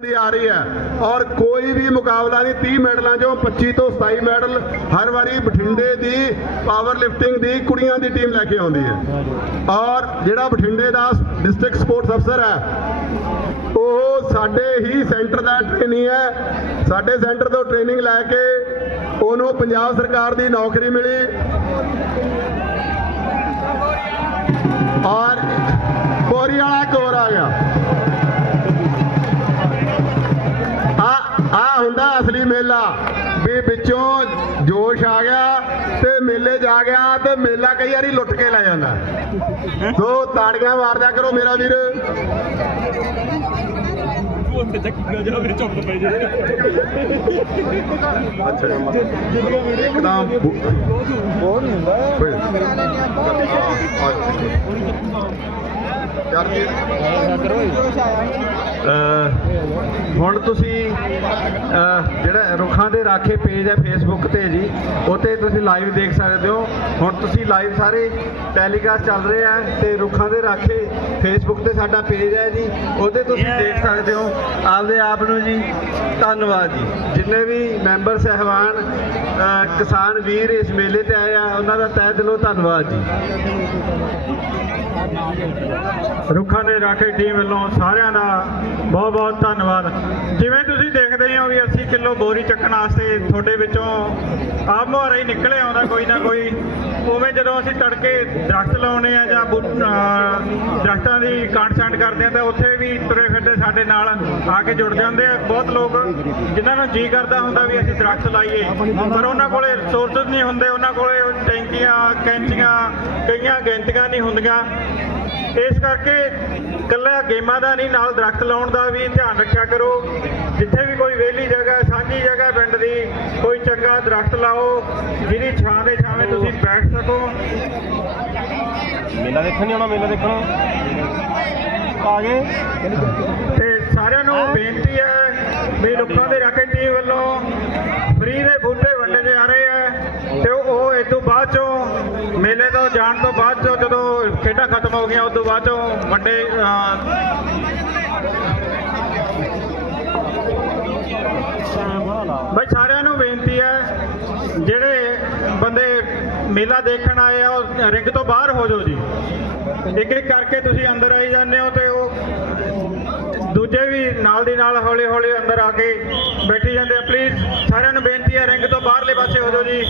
ਦੀ ਆ ਰਹੀ ਹੈ। ਔਰ ਕੋਈ ਵੀ ਮੁਕਾਬਲਾ ਨਹੀਂ 30 ਮੈਡਲਾਂ ਚੋਂ 25 ਤੋਂ 27 ਮੈਡਲ ਹਰ ਵਾਰੀ ਬਠਿੰਡੇ ਦੀ ਪਾਵਰ ਲਿਫਟਿੰਗ ਦੀ ਕੁੜੀਆਂ ਦੀ ਟੀਮ ਲੈ ਕੇ ਆਉਂਦੀ ਹੈ। ਔਰ ਜਿਹੜਾ ਬਠਿੰਡੇ ਦਾ ਡਿਸਟ੍ਰਿਕਟ ਸਪੋਰਟਸ ਅਫਸਰ ਹੈ, ਉਹ ਸਾਡੇ ਹੀ ਸੈਂਟਰ ਦਾ ਟ੍ਰੇਨਿੰਗ ਹੈ। ਸਾਡੇ ਸੈਂਟਰ ਤੋਂ ਟ੍ਰੇਨਿੰਗ ਲੈ ਕੇ ਉਹਨੂੰ ਪੰਜਾਬ ਸਰਕਾਰ ਦੀ ਨੌਕਰੀ ਮਿਲੀ। ਮੇਲਾ। ਵੀ ਵਿੱਚੋਂ ਜੋਸ਼ ਆ ਗਿਆ ਤੇ ਮੇਲੇ ਆ ਗਿਆ ਤੇ ਮੇਲਾ ਕਈ ਵਾਰੀ ਲੁੱਟ ਕੇ ਲੈ ਜਾਂਦਾ। ਸੋ ਤਾੜੀਆਂ ਮਾਰਦਿਆ ਕਰੋ ਮੇਰਾ ਵੀਰ। ਉੱਥੇ ਚੱਕੀਆਂ ਜਾ ਮੇਰੇ ਚੁੱਪ ਪੈ ਜੇ ਅੱਛਾ। ਇੱਕਦਮ ਬਹੁਤ ਨਹੀਂ ਹੁੰਦਾ ਜੀ ਹੁਣ ਤੁਸੀਂ ਜਿਹੜਾ ਰੁੱਖਾਂ ਦੇ ਰਾਖੇ ਪੇਜ ਹੈ ਫੇਸਬੁੱਕ ਤੇ ਜੀ ਉਤੇ ਤੁਸੀਂ ਲਾਈਵ ਦੇਖ ਸਕਦੇ ਹੋ। ਹੁਣ ਤੁਸੀਂ ਲਾਈਵ ਸਾਰੇ ਟੈਲੀਕਾਸਟ ਚੱਲ ਰਹੇ ਆ ਤੇ ਰੁੱਖਾਂ ਦੇ ਰਾਖੇ ਫੇਸਬੁੱਕ ਤੇ ਸਾਡਾ ਪੇਜ ਹੈ ਜੀ। ਉਹਤੇ ਤੁਸੀਂ ਦੇਖ ਸਕਦੇ ਹੋ। ਆਪਦੇ ਆਪ ਨੂੰ ਜੀ ਧੰਨਵਾਦ ਜੀ। ਜਿੰਨੇ ਵੀ ਮੈਂਬਰ ਸਹਿਬਾਨ ਕਿਸਾਨ ਵੀਰ ਇਸ ਮੇਲੇ ਤੇ ਉਹਨਾਂ ਦਾ ਤਹਿ ਦਿਲੋਂ ਧੰਨਵਾਦ ਜੀ। ਰੁੱਖਾਂ ਦੇ ਰਾਖੇ ਟੀਮ ਵੱਲੋਂ ਸਾਰਿਆਂ ਦਾ ਬਹੁਤ ਬਹੁਤ ਧੰਨਵਾਦ। ਜਿਵੇਂ ਤੁਸੀਂ ਦੇਖਦੇ ਹੋ ਵੀ 80 ਕਿਲੋ ਬੋਰੀ ਚੱਕਣ ਵਾਸਤੇ ਤੁਹਾਡੇ ਵਿੱਚੋਂ ਆਪ ਮੁਹਾਰਾ ਹੀ ਨਿਕਲੇ ਆਉਂਦਾ ਕੋਈ ਨਾ ਕੋਈ। ਉਵੇਂ ਜਦੋਂ ਅਸੀਂ ਤੜਕੇ ਦਰਖਤ ਲਾਉਣੇ ਆ ਜਾਂ ਬੂ- ਦਰਖਤਾਂ ਦੀ ਕਾਂਟ ਛਾਂਟ ਕਰਦੇ ਆ ਤਾਂ ਉੱਥੇ ਵੀ ਤੁਰੇ ਫਿਰਦੇ ਸਾਡੇ ਨਾਲ ਆ ਕੇ ਜੁੜ ਜਾਂਦੇ ਆ। ਬਹੁਤ ਲੋਕ ਜਿਨ੍ਹਾਂ ਨੂੰ ਜੀ ਕਰਦਾ ਹੁੰਦਾ ਵੀ ਅਸੀਂ ਦਰਖਤ ਲਾਈਏ। ਪਰ ਉਹਨਾਂ ਕੋਲੇ ਰਿਸੋਰਸਸ ਨਹੀਂ ਹੁੰਦੇ। ਉਹਨਾਂ ਕੋਲੇ ਟੈਂਕੀਆਂ, ਕੈਂਚੀਆਂ, ਕਈਆਂ ਗੈਂਤੀਆਂ ਨਹੀਂ ਹੁੰਦੀਆਂ। ਇਸ ਕਰਕੇ ਕੱਲਾ ਗੇਮਾਂ ਦਾ ਨਹੀਂ ਨਾਲ ਦਰਖਤ ਲਾਉਣ ਦਾ ਵੀ ਧਿਆਨ ਰੱਖਿਆ ਕਰੋ। ਜਿੱਥੇ ਵੀ ਕੋਈ ਵਿਹਲੀ ਜਗ੍ਹਾ ਸਾਂਝੀ ਜਗ੍ਹਾ ਪਿੰਡ ਦੀ ਕੋਈ ਚੰਗਾ ਦਰਖਤ ਲਾਓ ਜਿਹਦੀ ਛਾਂ ਦੇ ਛਾਵੇਂ ਤੁਸੀਂ ਬੈਠ ਸਕੋ। ਮੇਲਾ ਦੇਖਣ ਨਹੀਂ ਆਉਣਾ ਮੇਲਾ ਦੇਖਣ? ਆ ਗਏ? ਤੇ ਸਾਰਿਆਂ ਨੂੰ ਬੇਨਤੀ ਹੈ ਵੀ ਰੁੱਖਾਂ ਦੇ ਰਾਖੇ ਟੀਮ ਵੱਲੋਂ ਫ੍ਰੀ ਦੇ ਬੂਟੇ ਵੰਡੇ ਜਾ ਰਹੇ ਆ ਤੇ ਉਹ- ਇਸ ਤੋਂ ਬਾਅਦ ਚੋਂ ਮੇਲੇ ਤੋਂ ਜਾਣ ਤੋਂ ਬਾਅਦ ਚੋਂ ਹੋ ਗਈਆਂ, ਉਸ ਤੋਂ ਬਾਅਦ ਚੋਂ ਵੱਡੇ ਬਈ ਸਾਰਿਆਂ ਨੂੰ ਬੇਨਤੀ ਹੈ, ਜਿਹੜੇ ਬੰਦੇ ਮੇਲਾ ਦੇਖਣ ਆਏ ਆ, ਉਹ ਰਿੰਗ ਤੋਂ ਬਾਹਰ ਹੋ ਜਾਓ ਜੀ। ਇੱਕ ਇੱਕ ਕਰਕੇ ਤੁਸੀਂ ਅੰਦਰ ਆਈ ਜਾਂਦੇ ਹੋ ਤੇ ਉਹ ਦੂਜੇ ਵੀ ਨਾਲ ਦੀ ਨਾਲ ਹੌਲੀ ਹੌਲੀ ਅੰਦਰ ਆ ਕੇ ਬੈਠੀ ਜਾਂਦੇ ਆ। ਪਲੀਜ਼ ਸਾਰਿਆਂ ਨੂੰ ਬੇਨਤੀ ਹੈ, ਰਿੰਗ ਤੋਂ ਬਾਹਰਲੇ ਪਾਸੇ ਹੋ ਜਾਓ ਜੀ।